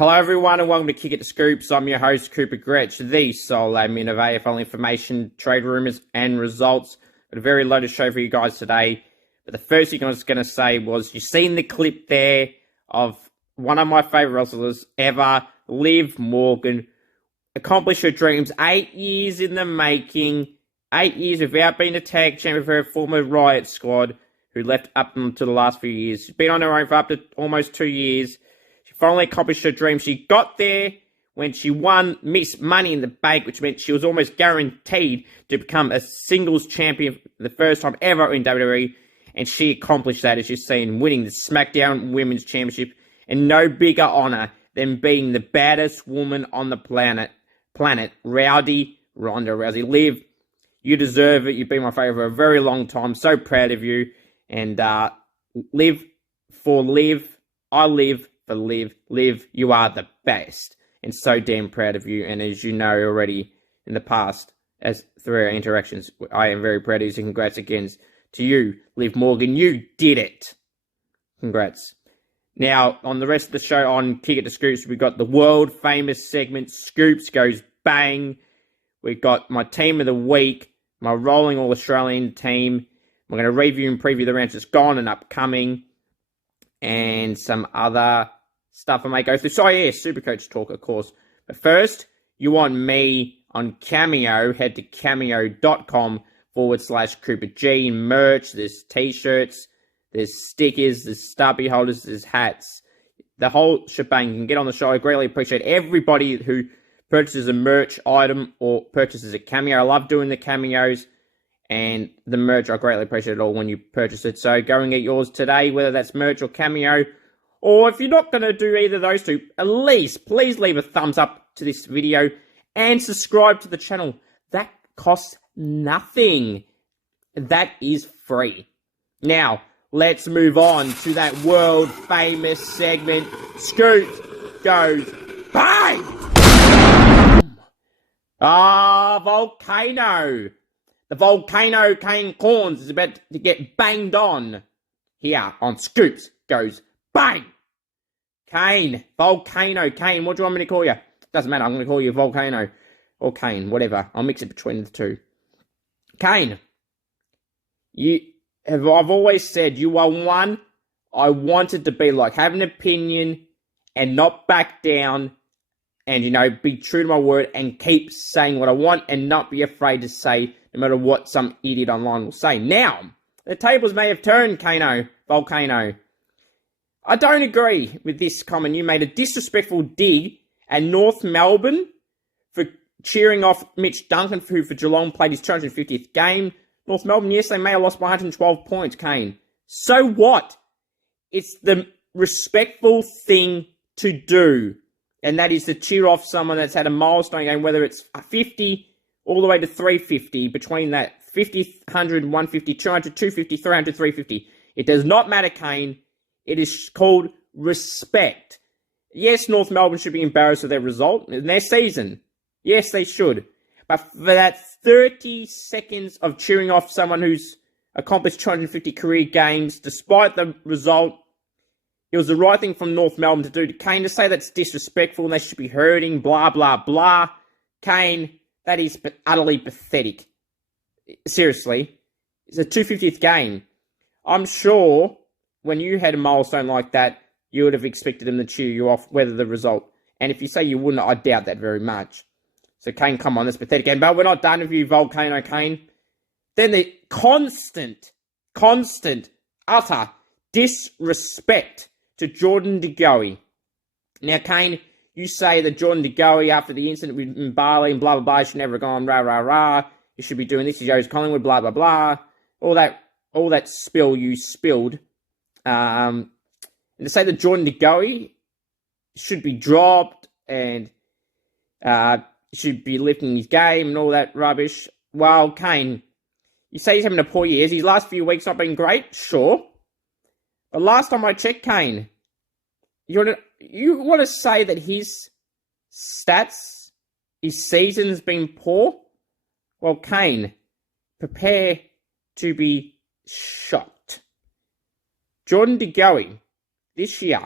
Hello everyone and welcome to Kick It to Scoops. I'm your host Cooper Gretsch, the sole admin of AFL information, trade rumours and results. Got a very loaded show for you guys today. But the first thing I was going to say was, you've seen the clip there of one of my favourite wrestlers ever, Liv Morgan, accomplished her dreams 8 years in the making, 8 years without being a tag champion for her former Riot squad, who left up until the last few years. She's been on her own for up to almost 2 years. Finally accomplished her dream. She got there when she won Miss Money in the Bank, which meant she was almost guaranteed to become a singles champion for the first time ever in WWE, and she accomplished that, as you've seen, winning the SmackDown Women's Championship, and no bigger honor than being the baddest woman on the planet, Rowdy Ronda Rousey. Liv, you deserve it. You've been my favorite for a very long time. So proud of you, and live for Liv. I live. Liv, you are the best, and so damn proud of you. And as you know already in the past, as through our interactions, I am very proud of you. So congrats again to you, Liv Morgan. You did it. Congrats. Now, on the rest of the show on Kick It to Scoops, we've got the world famous segment, Scoops Goes Bang. We've got my team of the week, my rolling all Australian team. We're going to review and preview the rounds that's gone and upcoming, and some other stuff I may go through. So yeah, Supercoach talk, of course. But first, you want me on Cameo, head to cameo.com/Cooper G. Merch, there's t-shirts, there's stickers, there's stubby holders, there's hats. The whole shebang. You can get on the show. I greatly appreciate everybody who purchases a merch item or purchases a cameo. I love doing the cameos and the merch. I greatly appreciate it all when you purchase it. So go and get yours today, whether that's merch or cameo. Or if you're not going to do either of those two, at least please leave a thumbs up to this video and subscribe to the channel. That costs nothing. That is free. Now, let's move on to that world famous segment, Scoops Goes Bang! Volcano. The volcano Kane Cornes is about to get banged on here on Scoops Goes Bang! Kane. Volcano. Kane. What do you want me to call you? Doesn't matter. I'm going to call you Volcano. Or Kane. Whatever. I'll mix it between the two. Kane. I've always said you are one I wanted to be like. Have an opinion and not back down. And, be true to my word and keep saying what I want and not be afraid to say no matter what some idiot online will say. Now, the tables may have turned, Volcano. I don't agree with this comment. You made a disrespectful dig at North Melbourne for cheering off Mitch Duncan, who for Geelong played his 250th game. North Melbourne, yes, they may have lost by 112 points, Kane. So what? It's the respectful thing to do, and that is to cheer off someone that's had a milestone game, whether it's 50 all the way to 350, between that 50, 100, 150, 200, 250, 300, 350. It does not matter, Kane. It is called respect. Yes, North Melbourne should be embarrassed with their result in their season. Yes, they should. But for that 30 seconds of cheering off someone who's accomplished 250 career games, despite the result, it was the right thing from North Melbourne to do. To Kane, to say that's disrespectful and they should be hurting, blah, blah, blah. Kane, that is utterly pathetic. Seriously. It's a 250th game. I'm sure when you had a milestone like that, you would have expected them to cheer you off, whether the result. And if you say you wouldn't, I doubt that very much. So, Kane, come on, that's pathetic. And, but we're not done with you, Volcano Kane. Then the constant, utter disrespect to Jordan De Goey. Now, Kane, you say that Jordan De Goey, after the incident with Bali and blah, blah, blah, should never have gone, rah, rah, rah. You should be doing this. He goes Collingwood, blah, blah, blah. All that spill you spilled. And to say that Jordan De Goey should be dropped and should be lifting his game and all that rubbish. Well, Kane, you say he's having a poor year. His last few weeks not been great? Sure. But last time I checked, Kane, you want to say that his stats, his season's been poor? Well, Kane, prepare to be shocked. Jordan De Goey this year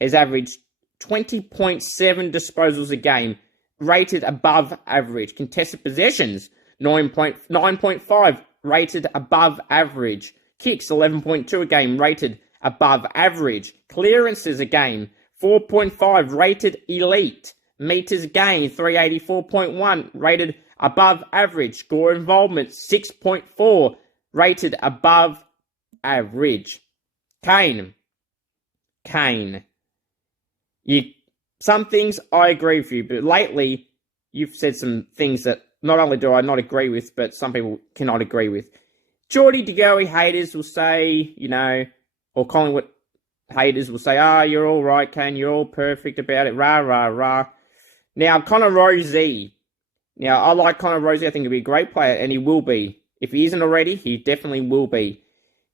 has averaged 20.7 disposals a game, rated above average. Contested possessions, 9.5, rated above average. Kicks, 11.2 a game, rated above average. Clearances a game, 4.5, rated elite. Meters gained, 384.1, rated above average. Score involvement, 6.4, rated above average. Kane. Some things I agree with you, but lately you've said some things that not only do I not agree with, but some people cannot agree with. North De Goey haters will say, or Collingwood haters will say, you're all right, Kane, you're all perfect about it, rah, rah, rah. Now, Connor Rozee. Now, I like Connor Rozee. I think he'll be a great player, and he will be. If he isn't already, he definitely will be.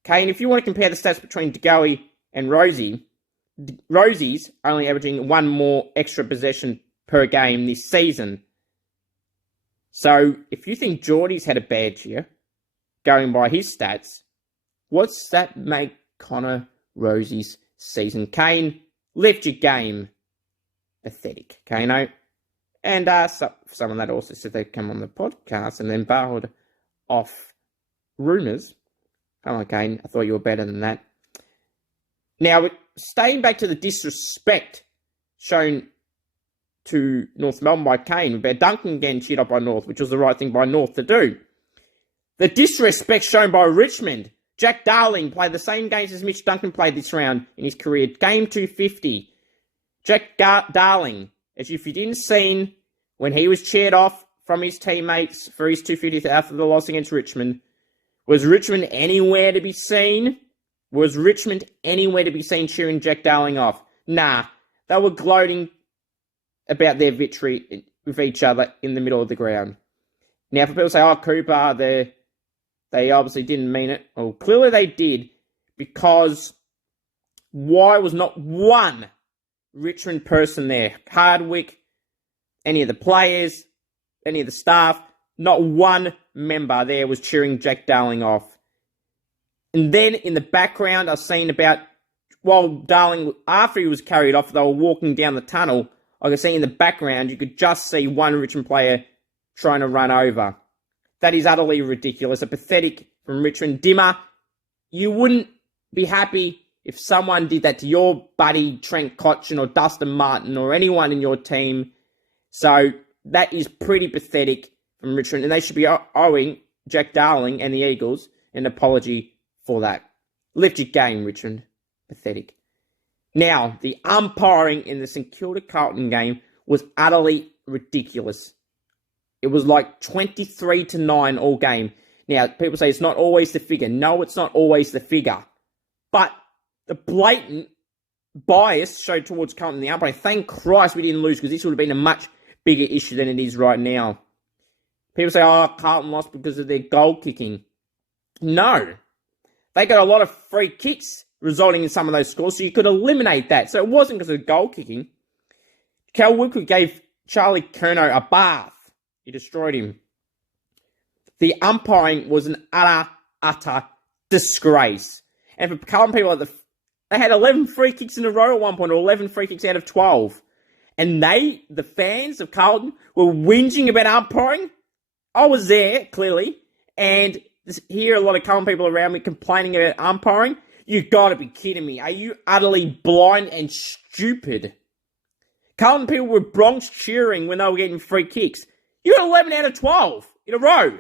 Kane, if you want to compare the stats between De Goey and Rozee, Rozee's only averaging one more extra possession per game this season. So, if you think Geordie's had a bad year, going by his stats, what's that make Connor Rozee's season? Kane, lift your game. Pathetic, Kano. And someone that also said they'd come on the podcast and then barred off rumours. Come on, Kane, I thought you were better than that. Now, staying back to the disrespect shown to North Melbourne by Kane about Duncan getting cheered up by North, which was the right thing by North to do. The disrespect shown by Richmond. Jack Darling played the same games as Mitch Duncan played this round in his career. Game 250. Jack Darling, as if you didn't see when he was cheered off from his teammates for his 250th after the loss against Richmond, was Richmond anywhere to be seen? Was Richmond anywhere to be seen cheering Jack Darling off? Nah, they were gloating about their victory with each other in the middle of the ground. Now, for people to say, Cooper, they obviously didn't mean it. Well, clearly they did, because why was not one Richmond person there? Hardwick, any of the players, any of the staff, not one member there was cheering Jack Darling off. And then in the background, I've seen about, while Darling, after he was carried off, they were walking down the tunnel, I could see in the background, you could just see one Richmond player trying to run over. That is utterly ridiculous. A pathetic from Richmond. Dimmer, you wouldn't be happy if someone did that to your buddy Trent Cotchin or Dustin Martin or anyone in your team. So that is pretty pathetic from Richmond, and they should be owing Jack Darling and the Eagles an apology for that. Lift your game, Richmond. Pathetic. Now, the umpiring in the St Kilda Carlton game was utterly ridiculous. It was like 23-9 all game. Now, people say it's not always the figure. No, it's not always the figure. But the blatant bias showed towards Carlton in the umpiring. Thank Christ we didn't lose, because this would have been a much bigger issue than it is right now. People say, Carlton lost because of their goal kicking. No. They got a lot of free kicks resulting in some of those scores, so you could eliminate that. So it wasn't because of goal kicking. Cal Woodcock gave Charlie Curnow a bath. He destroyed him. The umpiring was an utter disgrace. And for Carlton people, they had 11 free kicks in a row at one point, or 11 free kicks out of 12. And the fans of Carlton, were whinging about umpiring. I was there, clearly, and hear a lot of Carlton people around me complaining about umpiring. You gotta be kidding me. Are you utterly blind and stupid? Carlton people were Bronx cheering when they were getting free kicks. You got 11 out of 12 in a row.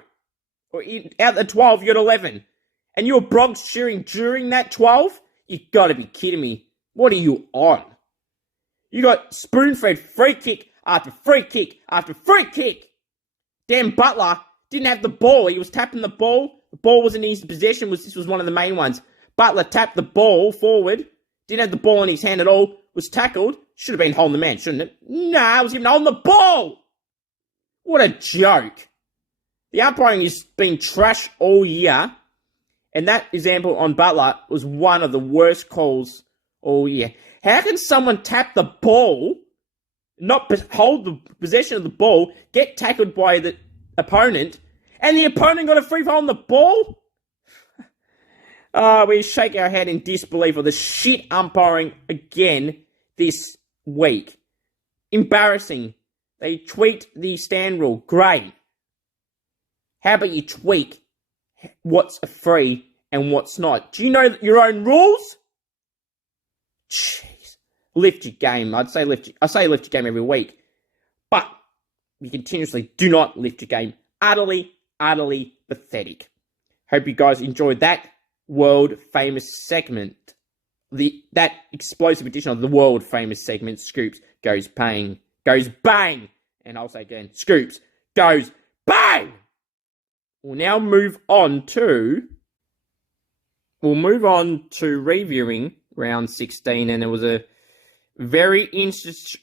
Or out of the 12, you got 11. And you were Bronx cheering during that 12? You gotta be kidding me. What are you on? You got spoon-fed free kick after free kick after free kick. Dan Butler didn't have the ball. He was tapping the ball. The ball wasn't in his possession. This was one of the main ones. Butler tapped the ball forward. Didn't have the ball in his hand at all. Was tackled. Should have been holding the man, shouldn't it? Nah, it was even holding the ball. What a joke. The umpiring has been trash all year. And that example on Butler was one of the worst calls all year. How can someone tap the ball, not hold the possession of the ball, get tackled by the opponent, and the opponent got a free throw on the ball? We shake our head in disbelief of the shit umpiring again this week. Embarrassing. They tweaked the stand rule. Great. How about you tweak what's free and what's not? Do you know your own rules? Jeez. Lift your game. I say lift your game every week. But you continuously do not lift your game. Utterly, utterly pathetic. Hope you guys enjoyed that world famous segment. That explosive edition of the world famous segment, Scoops goes bang. And I'll say again, Scoops goes bang. We'll now move on to reviewing round 16, and it was a very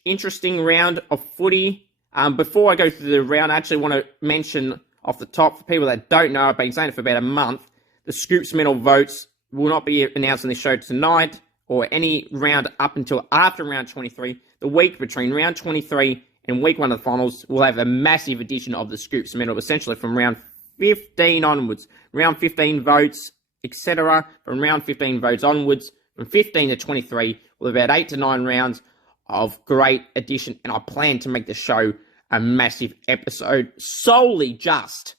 interesting round of footy. Before I go through the round, I actually want to mention off the top, for people that don't know, I've been saying it for about a month, the Scoops medal votes will not be announced on this show tonight or any round up until after round 23. The week between round 23 and week 1 of the finals will have a massive edition of the Scoops medal, essentially from round 15 onwards. Round 15 votes, etc. From round 15 votes onwards, from 15 to 23, with about 8 to 9 rounds of great edition. And I plan to make the show a massive episode solely just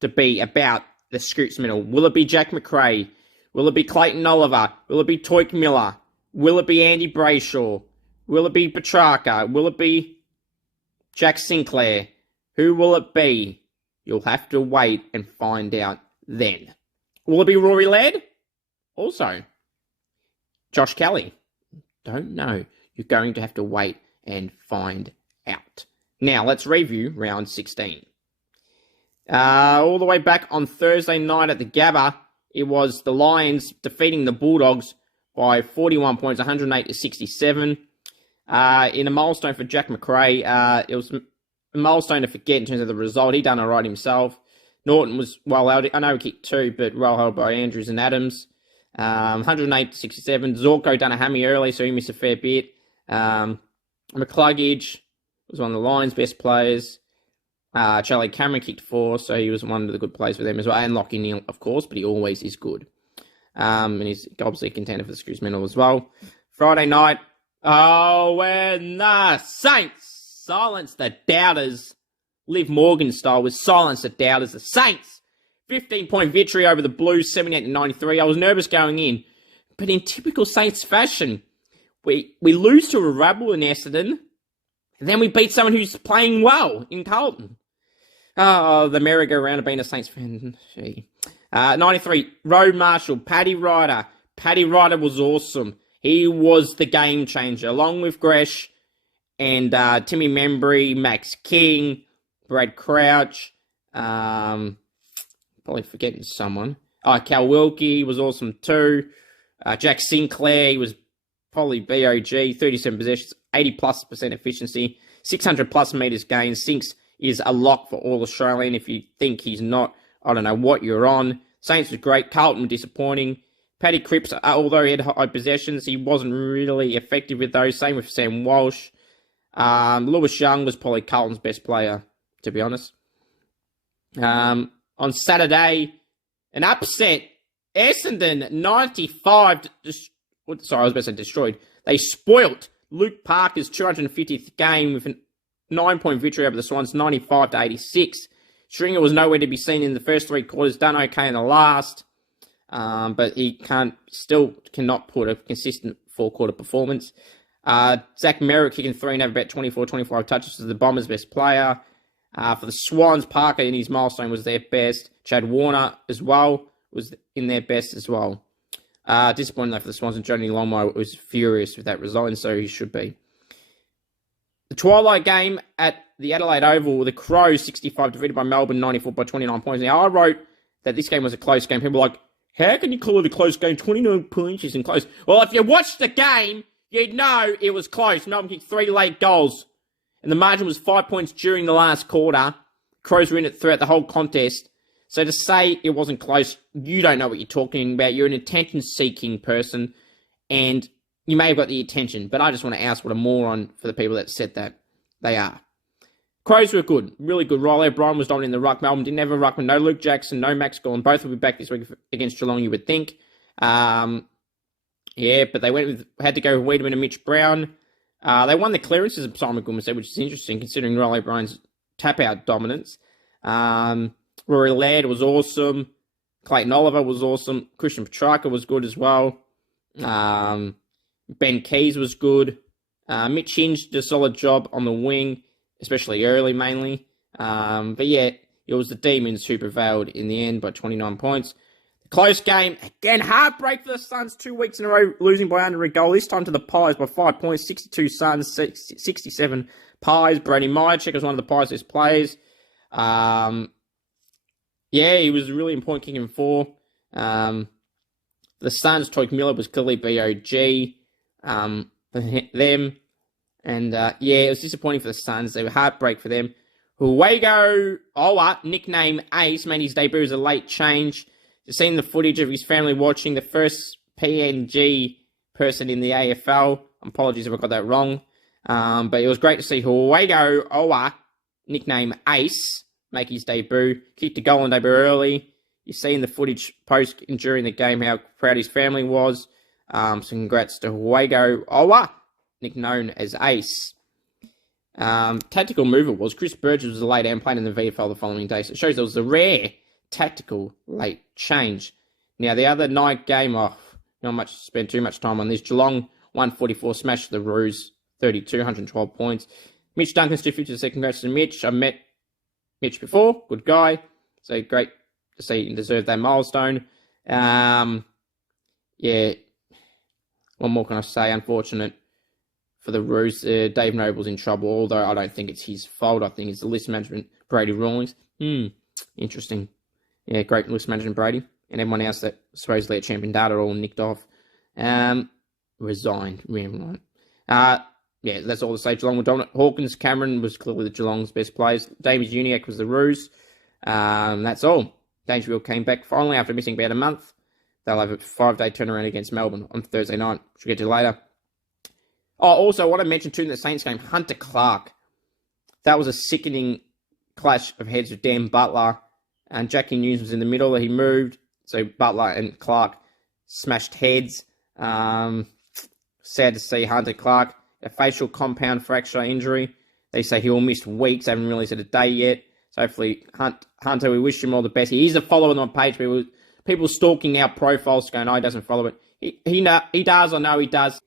to be about the Scoops medal. Will it be Jack McRae? Will it be Clayton Oliver? Will it be Toik Miller? Will it be Andy Brayshaw? Will it be Petrarca? Will it be Jack Sinclair? Who will it be? You'll have to wait and find out then. Will it be Rory Laird? Also, Josh Kelly? Don't know. You're going to have to wait and find out. Now, let's review round 16. All the way back on Thursday night at the Gabba, it was the Lions defeating the Bulldogs by 41 points, 108 to 67. In a milestone for Jack McRae, it was a milestone to forget in terms of the result. He done all right himself. Norton was well held. I know he kicked 2, but well held by Andrews and Adams. 108 to 67. Zorko done a hammy early, so he missed a fair bit. McCluggage was one of the Lions' best players. Charlie Cameron kicked 4, so he was one of the good players for them as well. And Lockie Neal, of course, but he always is good. And he's obviously a contender for the Scoops medal as well. Friday night, when the Saints silence the doubters, Liv Morgan style, was silence the doubters. The Saints, 15-point victory over the Blues, 78 to 93. I was nervous going in, but in typical Saints fashion, we lose to a rabble in Essendon, and then we beat someone who's playing well in Carlton. Oh, the merry-go-round of being a Saints fan. 93, Road Marshall, Paddy Ryder. Paddy Ryder was awesome. He was the game changer, along with Gresh and Timmy Membry, Max King, Brad Crouch, probably forgetting someone. Cal Wilkie was awesome too. Jack Sinclair, he was probably BOG, 37 possessions, 80+% efficiency, 600+ metres gained. Sinks is a lock for All Australian. If you think he's not, I don't know what you're on. Saints was great. Carlton was disappointing. Paddy Cripps, although he had high possessions, he wasn't really effective with those. Same with Sam Walsh. Lewis Young was probably Carlton's best player, to be honest. On Saturday, an upset. Essendon, 95... Sorry, I was about to say destroyed. They spoilt Luke Parker's 250th game with a 9-point victory over the Swans, 95 to 86. Stringer was nowhere to be seen in the first 3 quarters, done okay in the last, but he cannot put a consistent 4-quarter performance. Zach Merritt kicking 3 and have about 24-25 touches as the Bombers' best player. For the Swans, Parker in his milestone was their best. Chad Warner as well was in their best as well. Disappointing though for the Swans, and Johnny Longmire was furious with that result, and so he should be. The twilight game at the Adelaide Oval, the Crows 65 defeated by Melbourne 94 by 29 points. Now, I wrote that this game was a close game. People were like, how can you call it a close game? 29 points isn't close. Well, if you watched the game, you'd know it was close. Melbourne kicked 3 late goals, and the margin was 5 points during the last quarter. Crows were in it throughout the whole contest. So to say it wasn't close, you don't know what you're talking about. You're an attention-seeking person, and you may have got the attention, but I just want to ask what a moron for the people that said that they are. Crows were good, really good. Riley O'Brien was dominant in the ruck. Melbourne didn't have a ruckman. No Luke Jackson, no Max Gorn. Both will be back this week against Geelong, you would think. But they had to go with Wiedemann and Mitch Brown. They won the clearances of Simon Goodman said, which is interesting considering Riley O'Brien's tap-out dominance. Rory Laird was awesome. Clayton Oliver was awesome. Christian Petrarca was good as well. Ben Keys was good. Mitch Hinge did a solid job on the wing, especially early mainly. But yeah, it was the Demons who prevailed in the end by 29 points. Close game. Again, heartbreak for the Suns 2 weeks in a row, losing by under a goal. This time to the Pies by 5 points. 62 Suns, 67 Pies. Brady Myercheck was one of the Pies' best players. Yeah, he was a really important kicking four. The Suns, Toik Miller was clearly BOG for them. And yeah, it was disappointing for the Suns. They were heartbreak for them. Huego Owa, nickname Ace, made his debut as a late change. You've seen the footage of his family watching, the first PNG person in the AFL. Apologies if I got that wrong. But it was great to see Huego Owa, nickname Ace, make his debut. Kicked a goal on debut early. You've seen the footage post and during the game how proud his family was. So congrats to Huego Owa, nicknamed as Ace. Tactical mover was Chris Burgess was a late and played in the VFL the following day. So it shows there was a rare tactical late change. Now the other night game, not much spend too much time on this. Geelong 144 smashed the Roos 32, 112 points. Mitch Duncan's 250. Congrats to Mitch. I met Mitch before, good guy. So great to see him deserve that milestone. Yeah, what more can I say? Unfortunate for the Roos. Dave Noble's in trouble, although I don't think it's his fault. I think it's the list management, Brady Rawlings. Interesting. Yeah, great list management, Brady. And everyone else that supposedly at Champion Data all nicked off. Resigned. Yeah, that's all to say. Geelong were dominant. Hawkins Cameron was clearly the Geelong's best players. Davies Uniac was the Roos. That's all. Dangerfield came back finally after missing about a month. They'll have a 5-day turnaround against Melbourne on Thursday night, which we'll get to later. Oh, also, I want to mention too in the Saints game, Hunter Clark. That was a sickening clash of heads with Dan Butler. And Jackie News was in the middle. He moved. So Butler and Clark smashed heads. Sad to see Hunter Clark. A facial compound fracture injury. They say he will miss weeks. They haven't really said a day yet. So hopefully, Hunter, we wish him all the best. He is a follower on my page. People stalking our profiles going, he doesn't follow it. He does. I know he does.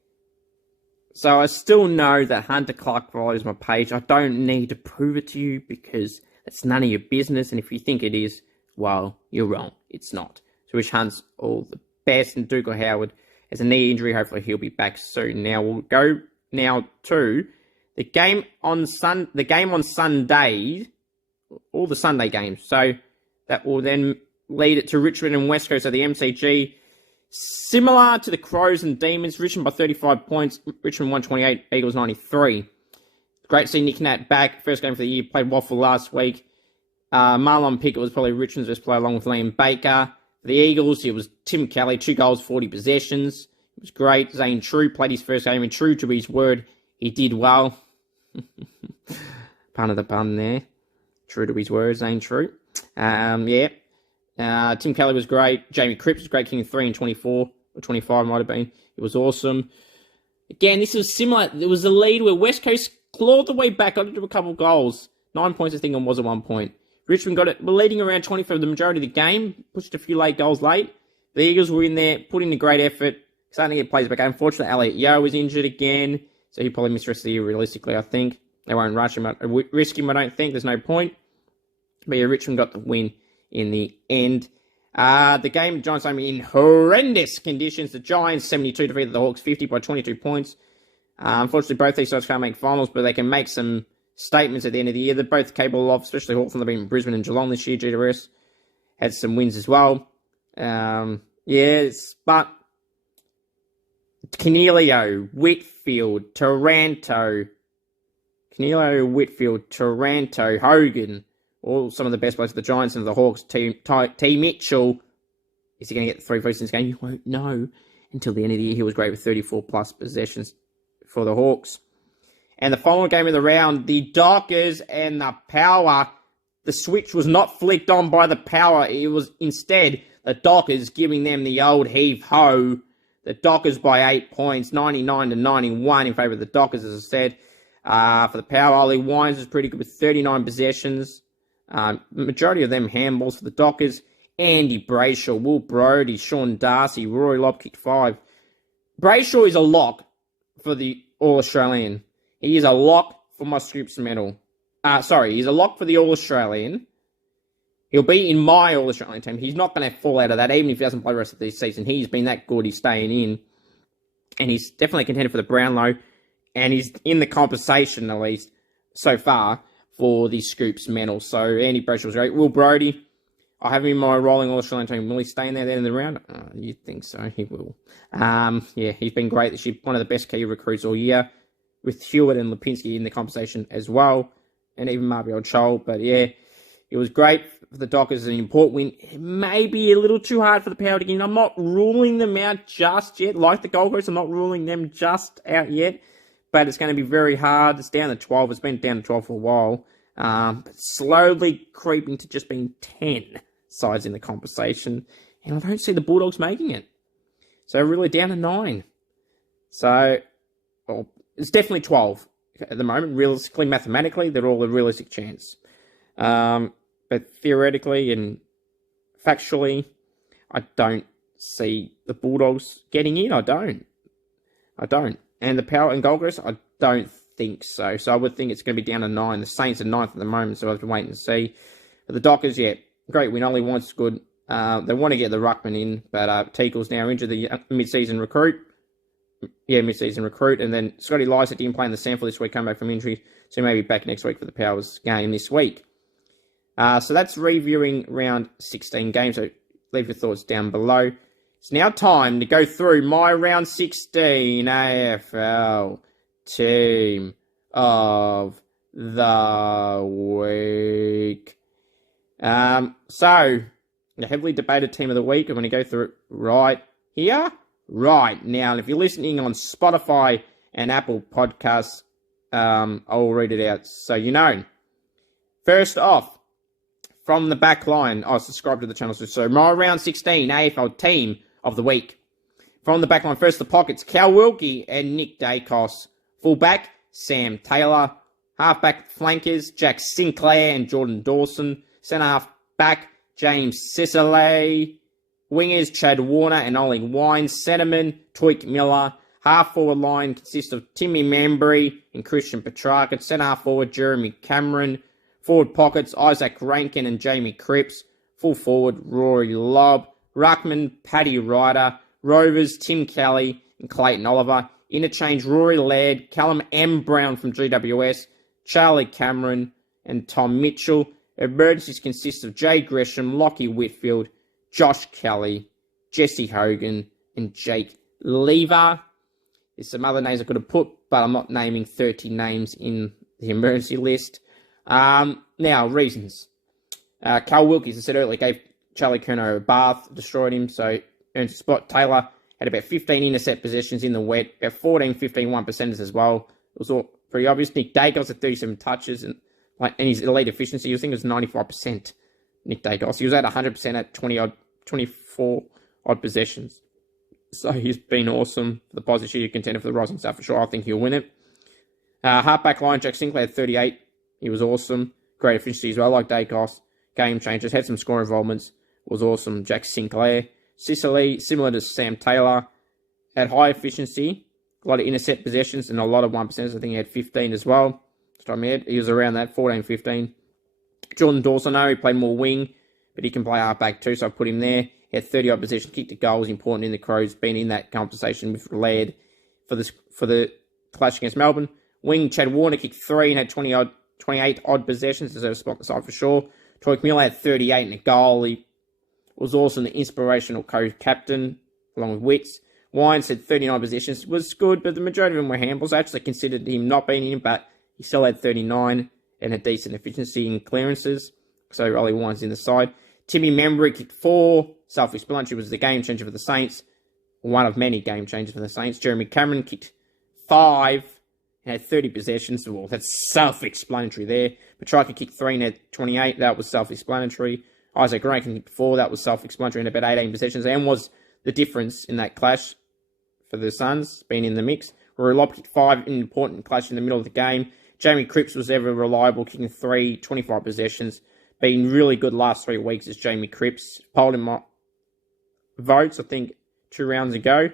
So I still know that Hunter Clark follows my page. I don't need to prove it to you because it's none of your business. And if you think it is, well, you're wrong. It's not. So wish Hunt's all the best. And Dougal Howard has a knee injury. Hopefully he'll be back soon. Now we'll go to the game on Sunday, all the Sunday games. So that will then lead it to Richmond and West Coast. So the MCG, similar to the Crows and Demons, Richmond by 35 points, Richmond 128, Eagles 93. Great to see Nick Nat back. First game for the year, played Waffle last week. Marlon Pickett was probably Richmond's best player along with Liam Baker. For the Eagles, it was Tim Kelly, 2 goals, 40 possessions. It was great. Zane True played his first game, and true to his word, he did well. Pun of the pun there. True to his word, Zane True. Yeah. Tim Kelly was great. Jamie Cripps was great, king 3 and 24, or 25 might have been. It was awesome. Again, this was similar. There was a lead where West Coast clawed the way back, got into a couple of goals. 9 points, I think, and was at 1 point. Richmond got it, were leading around 20 for the majority of the game, pushed a few late goals late. The Eagles were in there, put in a great effort, starting to get plays back. Unfortunately, Elliot Yeo was injured again, so he'll probably miss the rest of the year realistically, I think. They won't rush him, risk him, I don't think. There's no point. But yeah, Richmond got the win in the end. The game, Giants home in horrendous conditions. The Giants, 72, defeated the Hawks 50 by 22 points. Unfortunately, both these sides can't make finals, but they can make some statements at the end of the year. They're both capable of, especially Hawthorn. They've been in Brisbane and Geelong this year. GWS had some wins as well. Yes, but Canelio, Whitfield, Taranto, Hogan, all some of the best players for the Giants and the Hawks. T. Mitchell, is he going to get 3 votes in this game? You won't know until the end of the year. He was great with 34 plus possessions for the Hawks. And the final game of the round, the Dockers and the Power. The switch was not flicked on by the Power. It was instead the Dockers giving them the old heave-ho. the Dockers by 8 points, 99-91 in favour of the Dockers, as I said. For the Power, Ollie Wines was pretty good with 39 possessions. Majority of them handballs for the Dockers. Andy Brayshaw, Will Brodie, Sean Darcy, Rory Lobb kicked 5. Brayshaw is a lock for the All-Australian. He is a lock for my Scoops medal. He's a lock for the All-Australian. He'll be in my All-Australian team. He's not going to fall out of that, even if he doesn't play the rest of this season. He's been that good. He's staying in. And he's definitely contended for the Brownlow. And he's in the conversation, at least, so far, for the Scoops medal. So, Andy Brayshaw was great. Will Brodie, I have him in my rolling All-Australian team. Will he stay in there at the end of the round? You'd think so. He will. He's been great this year. One of the best key recruits all year. With Hewitt and Lipinski in the conversation as well. And even Marbiel Chol. But, yeah, it was great for the Dockers. An important win. It may be a little too hard for the Power to get in. I'm not ruling them out just yet. Like the Gold Coast, I'm not ruling them just out yet. But it's going to be very hard. It's down to 12. It's been down to 12 for a while. But slowly creeping to just being 10 sides in the conversation. And I don't see the Bulldogs making it. So really down to 9. So, well, it's definitely 12 at the moment. Realistically, mathematically, they're all a realistic chance. But theoretically and factually, I don't see the Bulldogs getting in. I don't. And the Power and Gold Coast, I don't think so. So I would think it's going to be down to 9. The Saints are 9th at the moment, so I have to wait and see. But the Dockers, yeah, great win. Ollie Wants good. They want to get the Ruckman in, but Teagle's now injured, the mid-season recruit. Yeah, mid-season recruit. And then Scotty Lycett didn't play in the sample this week, come back from injury. So maybe back next week for the Powers game this week. So that's reviewing round 16 games. So leave your thoughts down below. It's now time to go through my round 16 AFL team of the week. So, the heavily debated team of the week, I'm going to go through it right here, right now. And if you're listening on Spotify and Apple Podcasts, I'll read it out so you know. First off, from the back line, subscribe to the channel. So, my round 16 AFL team of the week. From the back line, first the pockets, Cal Wilkie and Nick Dacos. Fullback, Sam Taylor. Halfback flankers, Jack Sinclair and Jordan Dawson. Centre half back, James Sicily. Wingers, Chad Warner and Ollie Wines. Centreman, Toik Miller. Half forward line consists of Timmy Membry and Christian Petrarca. Centre half forward, Jeremy Cameron. Forward pockets, Isaac Rankin and Jamie Cripps. Full forward, Rory Lobb. Ruckman, Paddy Ryder. Rovers, Tim Kelly and Clayton Oliver. Interchange, Rory Laird, Callum M. Brown from GWS, Charlie Cameron and Tom Mitchell. Emergencies consist of Jay Gresham, Lockie Whitfield, Josh Kelly, Jesse Hogan and Jake Lever. There's some other names I could have put, but I'm not naming 30 names in the emergency list. Now, reasons. Carl Wilkie, as I said earlier, gave Charlie Curnow a bath, destroyed him, so earned a spot. Taylor had about 15 intercept possessions in the wet, about 14, 15, 1%ers as well. It was all pretty obvious. Nick Dacos had 37 touches, and his elite efficiency, I think it was 95%. Nick Dacos. He was at 100% at 24 odd possessions. So he's been awesome for the position. He's a contender for the Rising Star for sure. I think he'll win it. Halfback line, Jack Sinclair had 38. He was awesome. Great efficiency as well, like Dacos. Game changers. Had some score involvements. Was awesome. Jack Sinclair. Sicily, similar to Sam Taylor, had high efficiency. A lot of intercept possessions and a lot of 1%. I think he had 15 as well. He was around that, 14, 15. Jordan Dawson, I know he played more wing, but he can play halfback too, so I put him there. He had 30-odd possessions, kicked a goal, was important in the Crows, been in that conversation with Laird for the clash against Melbourne. Wing, Chad Warner kicked 3 and had 28-odd possessions, as a spot on the side for sure. Toik Miller had 38 and a goal. He was also the inspirational co-captain, along with Witts. Wines had 39 possessions, was good, but the majority of them were handballs. I actually considered him not being in, but he still had 39 and a decent efficiency in clearances. So Ollie Wines in the side. Timmy Membry kicked 4. Self-explanatory, was the game changer for the Saints. One of many game changers for the Saints. Jeremy Cameron kicked 5 and had 30 possessions. Well, that's self-explanatory there. Petrarca kicked 3 and had 28. That was self-explanatory. Isaac Rankin kicked 4. That was self-explanatory and about 18 possessions. And was the difference in that clash. for the Suns, been in the mix. Rory Lobb kicked 5 in an important clash in the middle of the game. Jamie Cripps was ever reliable, kicking 3, 25 possessions. Been really good last 3 weeks as Jamie Cripps. Polled in my votes, I think, 2 rounds ago.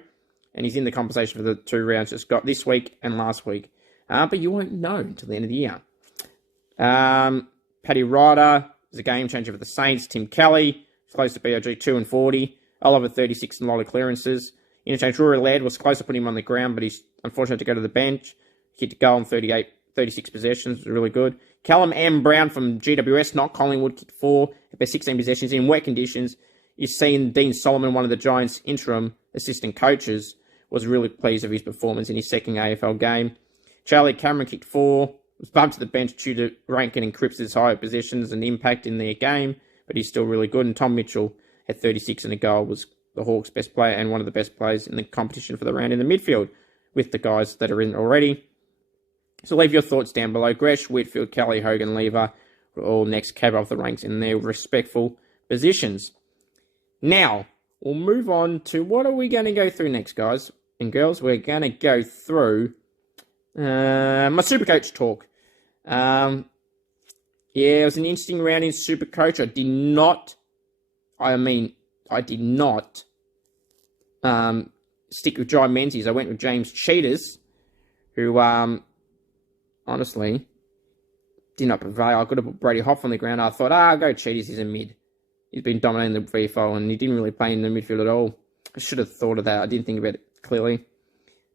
And he's in the conversation for the 2 rounds just got this week and last week. But you won't know until the end of the year. Paddy Ryder is a game changer for the Saints. Tim Kelly is close to BOG, 2 and 40. Oliver, 36 and a lot of clearances. Interchange, Rory Laird was close to putting him on the ground, but he's unfortunate to go to the bench. Kicked a goal on 36 possessions, was really good. Callum M. Brown from GWS, not Collingwood, kicked 4, about 16 possessions in wet conditions. You've seen Dean Solomon, one of the Giants' interim assistant coaches, was really pleased with his performance in his second AFL game. Charlie Cameron kicked 4, was bumped to the bench due to Rankin and Cripps' higher positions and impact in their game, but he's still really good. And Tom Mitchell at 36 and a goal was the Hawks' best player and one of the best players in the competition for the round in the midfield with the guys that are in already. So leave your thoughts down below. Gresh, Whitfield, Kelly, Hogan, Lever are all next cab off the ranks in their respectful positions. Now, we'll move on to what are we going to go through next, guys and girls? We're going to go through my Supercoach talk. Yeah, it was an interesting round in Supercoach. I did not stick with Jai Menzies. I went with James Cheetahs, who honestly did not prevail. I could have put Brady Hoff on the ground. I thought, I'll go Cheetahs. He's a mid. He's been dominating the VFL and he didn't really play in the midfield at all. I should have thought of that. I didn't think about it clearly.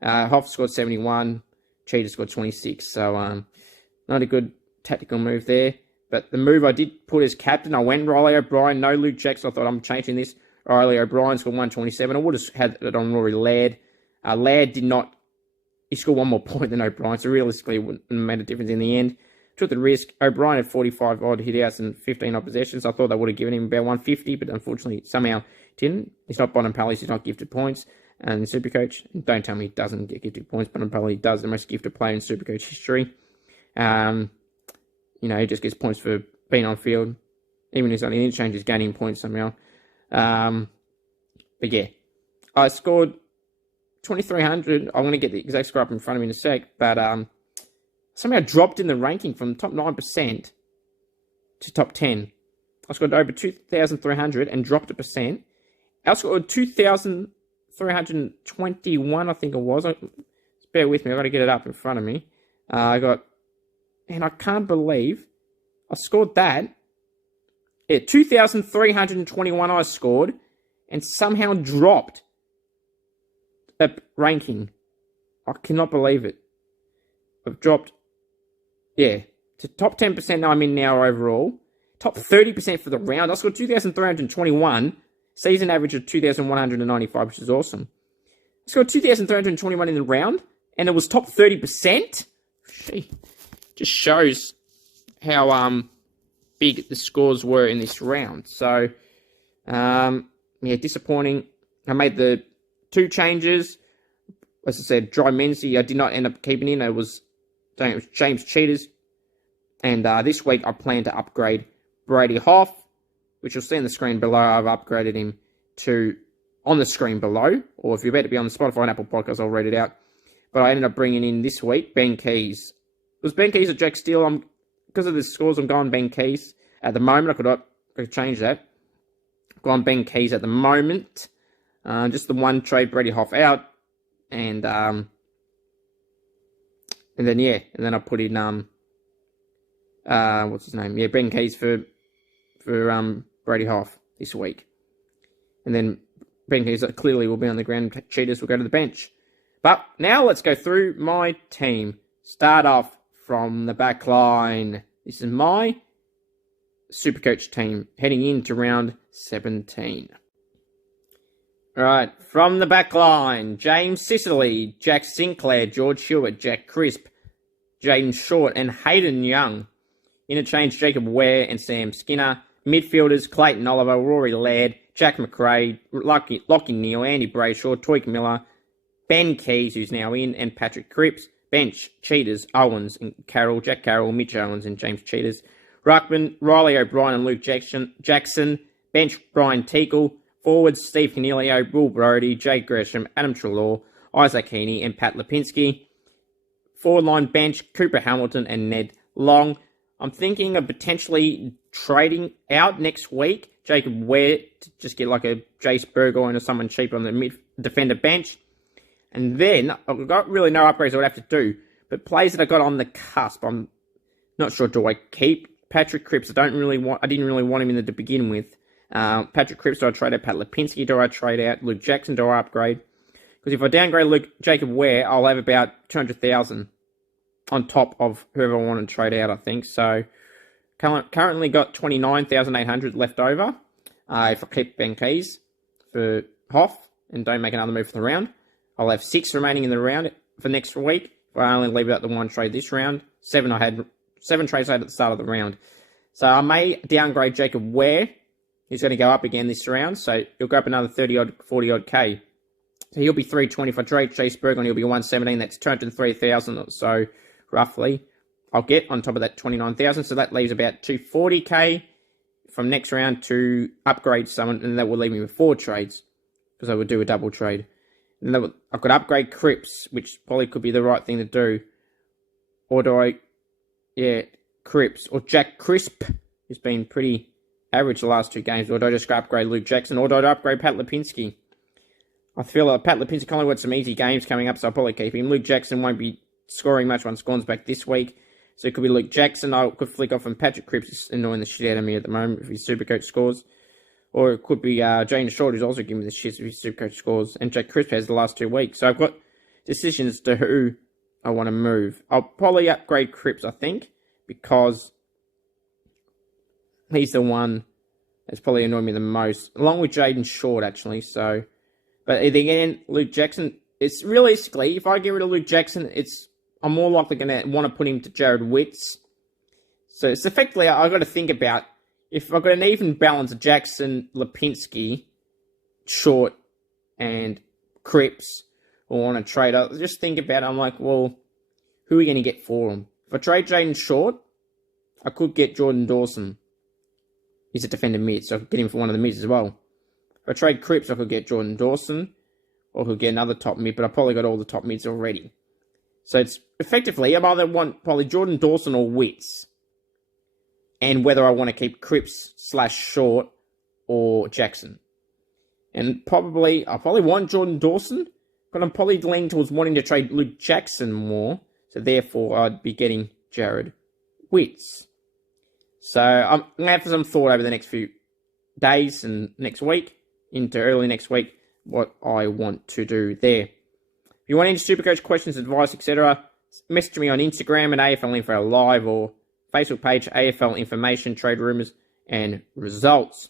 Hoff scored 71. Cheetah scored 26. So, not a good tactical move there. But the move I did put as captain, I went Riley O'Brien, no Luke Jackson. I thought I'm changing this. Riley O'Brien scored 127. I would have had it on Rory Laird. Laird did not. He scored 1 more point than O'Brien, so realistically it wouldn't have made a difference in the end. Took the risk. O'Brien had 45 odd hitouts and 15 odd possessions. I thought they would have given him about 150, but unfortunately somehow didn't. He's not Bonham Palace, he's not gifted points. And in Supercoach, don't tell me he doesn't get gifted points. Bonham Palace does, the most gifted player in Supercoach history. He just gets points for being on field. Even if he's on the interchange, he's gaining points somehow. But yeah, I scored 2,300. I'm going to get the exact score up in front of me in a sec, but somehow dropped in the ranking from top 9% to top 10. I scored over 2,300 and dropped a percent. I scored 2,321, I think it was. Bear with me, I've got to get it up in front of me. And I can't believe I scored that. Yeah, 2,321 I scored and somehow dropped a ranking. I cannot believe it. I've dropped, to top 10% now I'm in now overall. Top 30% for the round. I scored 2,321. Season average of 2,195, which is awesome. I scored 2,321 in the round, and it was top 30%. Gee, just shows how big the scores were in this round. So, disappointing. I made the 2 changes. As I said, Dry Menzies, I did not end up keeping in. It was James Cheetahs. And this week, I plan to upgrade Brady Hoff, which you'll see on the screen below. I've upgraded him to on the screen below. Or if you're about to be on the Spotify and Apple Podcasts, I'll read it out. But I ended up bringing in this week Ben Keys. It was Ben Keys or Jack Steele. Because of the scores, I'm going Ben Keys. At the moment, I could change that. I've gone Ben Keys at the moment. Just the one trade, Brady Hoff out. And then I put in, what's his name? Yeah, Ben Keys for Brady Hoff this week. And then Ben Keys clearly will be on the ground. Cheetahs will go to the bench. But now let's go through my team. Start off from the back line. This is my Supercoach team heading into round 17. Alright, from the back line, James Sicily, Jack Sinclair, George Hewitt, Jack Crisp, Jaden Short, and Hayden Young. Interchange, Jacob Ware and Sam Skinner. Midfielders, Clayton Oliver, Rory Laird, Jack McRae, Lockie Neal, Andy Brayshaw, Toik Miller, Ben Keys, who's now in, and Patrick Cripps. Bench, Cheetahs, Owens and Carroll, Jack Carroll, Mitch Owens and James Cheetahs. Ruckman, Riley O'Brien and Luke Jackson. Bench, Brian Teakle. Forwards, Steve Canelio, Will Brodie, Jake Gresham, Adam Trelaw. Isaac Heaney and Pat Lipinski. Forward-line bench, Cooper Hamilton and Ned Long. I'm thinking of potentially trading out next week Jacob Ware to just get like a Jace Burgoyne or someone cheap on the mid defender bench. And then I've got really no upgrades I would have to do. But players that I got on the cusp, I'm not sure, do I keep Patrick Cripps? I didn't really want him to begin with. Patrick Cripps, do I trade out? Pat Lipinski, do I trade out? Luke Jackson, do I upgrade? Because if I downgrade Jacob Ware, I'll have about 200,000 on top of whoever I want to trade out, I think. So currently got 29,800 left over. If I keep Ben Keys for Hoff and don't make another move for the round, I'll have 6 remaining in the round for next week. If I only leave out the 1 trade this round, 7 trades I had at the start of the round. So I may downgrade Jacob Ware. He's going to go up again this round, so he'll go up another 30-odd, 40-odd K. So he'll be 320. If I trade Chase Burgoyne, he'll be 117. That's 203,000 or so, roughly. I'll get on top of that 29,000, so that leaves about 240K from next round to upgrade someone, and that will leave me with 4 trades, because I would do a double trade. And I could upgrade Cripps, which probably could be the right thing to do. Or do I... Yeah, Cripps. Or Jack Crisp, who's been pretty average the last 2 games. Or do I just upgrade Luke Jackson? Or do I upgrade Pat Lipinski? I feel like Pat Lipinski kind of got some easy games coming up, so I'll probably keep him. Luke Jackson won't be scoring much once Gorn's back this week. So it could be Luke Jackson. I could flick off from Patrick Cripps. He's annoying the shit out of me at the moment if his Supercoach scores. Or it could be Jane Short, who's also giving me the shit if his Supercoach scores. And Jack Crisp has the last 2 weeks. So I've got decisions to who I want to move. I'll probably upgrade Cripps, I think, because he's the one that's probably annoyed me the most. Along with Jaden Short, actually. So, but again, Luke Jackson, it's realistically, if I get rid of Luke Jackson, I'm more likely going to want to put him to Jared Witts. So it's effectively, I've got to think about, if I've got an even balance of Jackson, Lipinski, Short, and Cripps, or want to trade, I just think about it, I'm like, well, who are we going to get for him? If I trade Jaden Short, I could get Jordan Dawson. He's a defender mid, so I could get him for one of the mids as well. If I trade Cripps, I could get Jordan Dawson, or I could get another top mid, but I probably got all the top mids already. So it's effectively, I either want probably Jordan Dawson or Witts. And whether I want to keep Cripps / Short or Jackson. And I probably want Jordan Dawson, but I'm probably leaning towards wanting to trade Luke Jackson more. So therefore, I'd be getting Jared Witts. So I'm going to have some thought over the next few days and next week, into early next week, what I want to do there. If you want any Supercoach questions, advice, etc., message me on Instagram at AFL Info Live or Facebook page AFL Information, Trade Rumours and Results.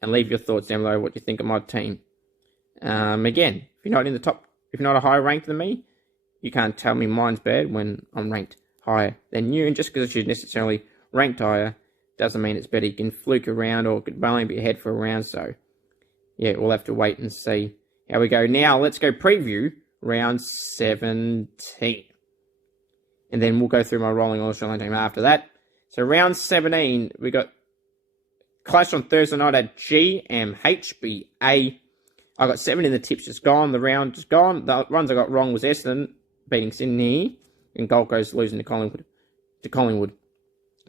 And leave your thoughts down below what you think of my team. Again, if you're not in the top, if you're not a higher rank than me, you can't tell me mine's bad when I'm ranked higher than you. And just because you're necessarily ranked higher doesn't mean it's better. You can fluke around or could only be ahead for a round. So, yeah, we'll have to wait and see how we go. Now, let's go preview round 17. And then we'll go through my rolling Australian team after that. So round 17, we got clash on Thursday night at GMHBA. I got 7 in the tips, just gone. The round just gone. The runs I got wrong was Essendon beating Sydney and Gold Coast losing to Collingwood.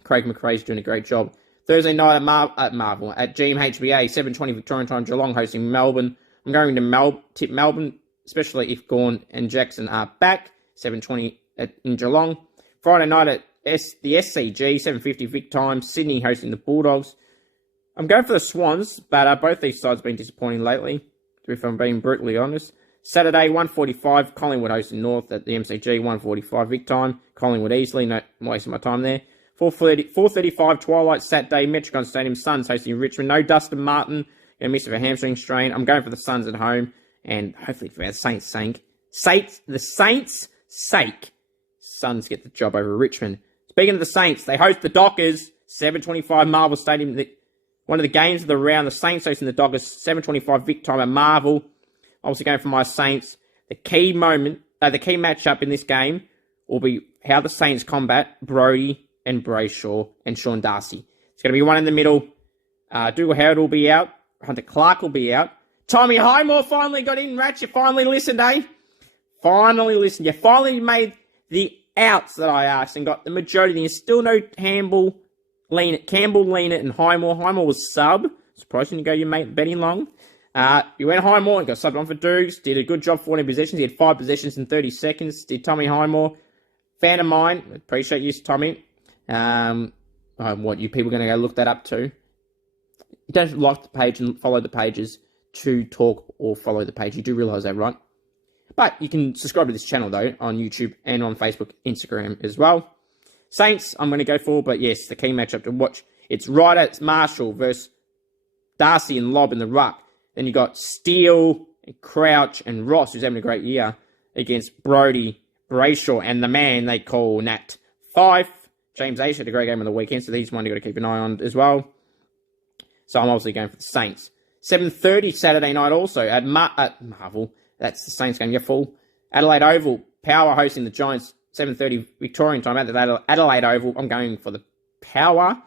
Craig McRae's doing a great job. Thursday night at GMHBA, 7:20 Victorian time, Geelong hosting Melbourne. I'm going to tip Melbourne, especially if Gawn and Jackson are back. 7:20 in Geelong. Friday night at the SCG, 7:50 Vic time, Sydney hosting the Bulldogs. I'm going for the Swans, but both these sides have been disappointing lately, if I'm being brutally honest. Saturday, 1:45, Collingwood hosting North at the MCG, 1:45 Vic time. Collingwood easily, not wasting my time there. 4:35 Twilight Saturday, Metricon Stadium, Suns hosting Richmond. No Dustin Martin, going to miss of a hamstring strain. I'm going for the Suns at home, and hopefully for the Saints' sake, Suns get the job over Richmond. Speaking of the Saints, they host the Dockers, 7:25 Marvel Stadium. One of the games of the round, the Saints hosting the Dockers, 7:25 Vic time at Marvel. Obviously going for my Saints. The key matchup in this game will be how the Saints combat Brodie and Brayshaw and Sean Darcy. It's going to be one in the middle. Dougal Howard will be out. Hunter Clark will be out. Tommy Highmore finally got in. Ratchet finally listened, eh? finally listened. You finally made the outs that I asked and got the majority. There's still no Campbell, Leanett, and Highmore. Highmore was sub. Surprising you go your mate Benny Long. You went Highmore and got subbed on for Dukes. Did a good job, 14 possessions. He had 5 possessions in 30 seconds. Did Tommy Highmore. Fan of mine. Appreciate you, Tommy. What you people are going to go look that up too. You don't like the page and follow the pages to talk or follow the page. You do realise that, right? But you can subscribe to this channel, though, on YouTube and on Facebook, Instagram as well. Saints, I'm going to go for, but yes, the key matchup to watch. It's Ryder, it's Marshall versus Darcy and Lobb in the ruck. Then you got Steele, and Crouch, and Ross, who's having a great year, against Brody, Brayshaw, and the man they call Nat Fife. James Ash had a great game on the weekend, so he's one you've got to keep an eye on as well. So I'm obviously going for the Saints. 7:30 Saturday night also at Marvel. That's the Saints game. You're full. Adelaide Oval. Power hosting the Giants. 7:30 Victorian time at the Adelaide Oval. I'm going for the Power.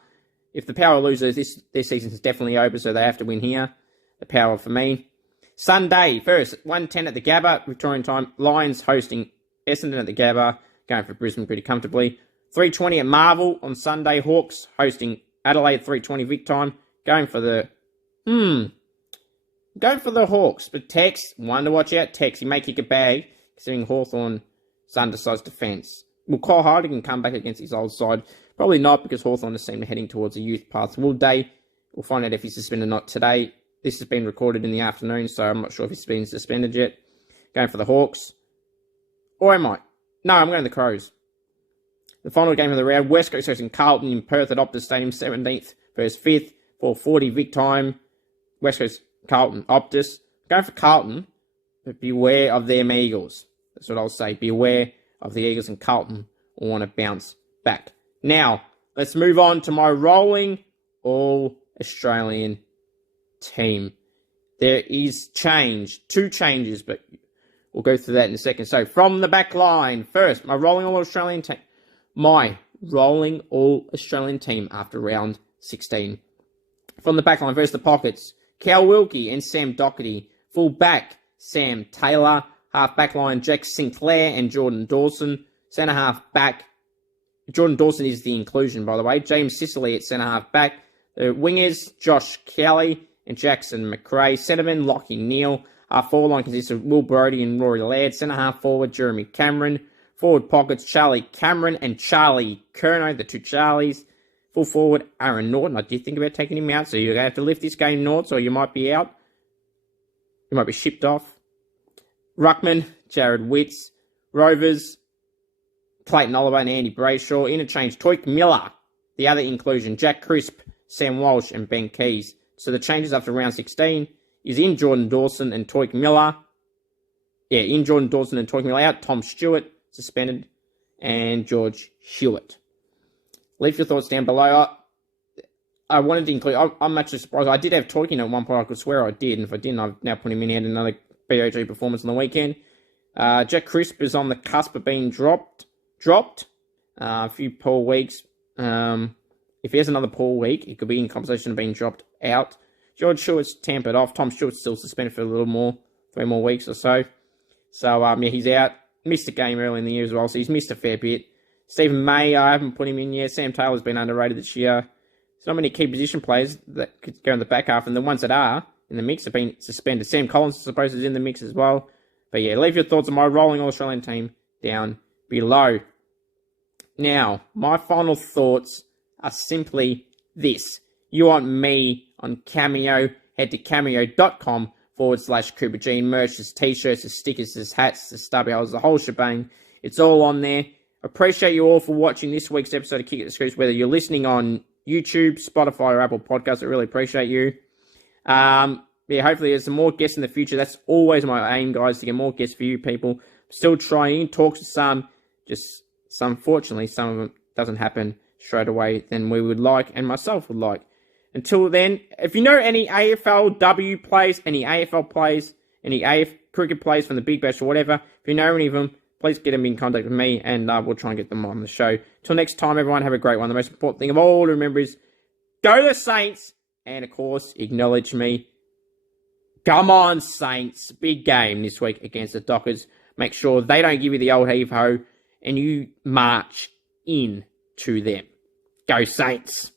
If the Power loses, their season is definitely over, so they have to win here. The Power for me. Sunday, first, 1:10 at the Gabba. Victorian time. Lions hosting Essendon at the Gabba. Going for Brisbane pretty comfortably. 3:20 at Marvel on Sunday. Hawks hosting Adelaide. 3:20 Vic time. Going for the... Going for the Hawks. But Tex, one to watch out. Tex, he may kick a bag, considering Hawthorn's undersized defence. Will Kyle Harding can come back against his old side? Probably not, because Hawthorn is seen heading towards a youth path. Will Day, we'll find out if he's suspended or not today. This has been recorded in the afternoon, so I'm not sure if he's been suspended yet. Going for the Hawks. Or I might. No, I'm going to the Crows. The final game of the round, West Coast hosting Carlton in Perth at Optus Stadium, 17th versus 5th, 4:40 Vic time. West Coast, Carlton, Optus. Going for Carlton, but beware of them Eagles. That's what I'll say. Beware of the Eagles, and Carlton will want to bounce back. Now, let's move on to my rolling All-Australian team. There is change, 2 changes, but we'll go through that in a second. So, from the back line, first, my rolling All-Australian team. My rolling All-Australian team after round 16. From the back line, first the pockets. Cal Wilkie and Sam Doherty. Full back, Sam Taylor. Half back line, Jack Sinclair and Jordan Dawson. Centre half back. Jordan Dawson is the inclusion, by the way. James Sicily at centre half back. The wingers, Josh Kelly and Jackson McRae. Centreman, Lockie Neal. Our forward line consists of Will Brodie and Rory Laird. Centre half forward, Jeremy Cameron. Forward pockets, Charlie Cameron and Charlie Curnow, the 2 Charlies. Full forward, Aaron Norton. I did think about taking him out, so you're going to have to lift this game, Norton, or you might be out. You might be shipped off. Ruckman, Jared Witts. Rovers, Clayton Oliver and Andy Brayshaw. Interchange, Toik Miller. The other inclusion, Jack Crisp, Sam Walsh and Ben Keys. So the changes after round 16 is in Jordan Dawson and Toik Miller. Yeah, in Jordan Dawson and Toik Miller out. Tom Stewart, suspended. And George Hewitt. Leave your thoughts down below. I wanted to include... I'm actually surprised. I did have Toikin at one point. I could swear I did. And if I didn't, I've now put him in. He had another BOG performance on the weekend. Jack Crisp is on the cusp of being dropped. A few poor weeks. If he has another poor week, he could be in conversation of being dropped out. George Hewitt's tampered off. Tom Stewart's still suspended for a little more. 3 more weeks or so. So, yeah, he's out. Missed a game early in the year as well, so he's missed a fair bit. Stephen May, I haven't put him in yet. Sam Taylor's been underrated this year. There's not many key position players that could go in the back half, and the ones that are in the mix have been suspended. Sam Collins, I suppose, is in the mix as well. But yeah, leave your thoughts on my rolling All-Australian team down below. Now, my final thoughts are simply this. You want me on Cameo, head to cameo.com/Cooper G. Merch, there's t-shirts, there's stickers, there's hats, there's stubby holes, the whole shebang. It's all on there. Appreciate you all for watching this week's episode of Kick at the Scoops, whether you're listening on YouTube, Spotify, or Apple Podcasts. I really appreciate you. Yeah, hopefully there's some more guests in the future. That's always my aim, guys, to get more guests for you people. Still trying, talks to some, just unfortunately, some of them doesn't happen straight away than we would like, and myself would like. Until then, if you know any AFLW players, any AFL players, any AF cricket players from the Big Bash or whatever, if you know any of them, please get them in contact with me, and we'll try and get them on the show. Till next time, everyone, have a great one. The most important thing of all to remember is go the Saints, and of course, acknowledge me. Come on, Saints. Big game this week against the Dockers. Make sure they don't give you the old heave-ho, and you march in to them. Go Saints!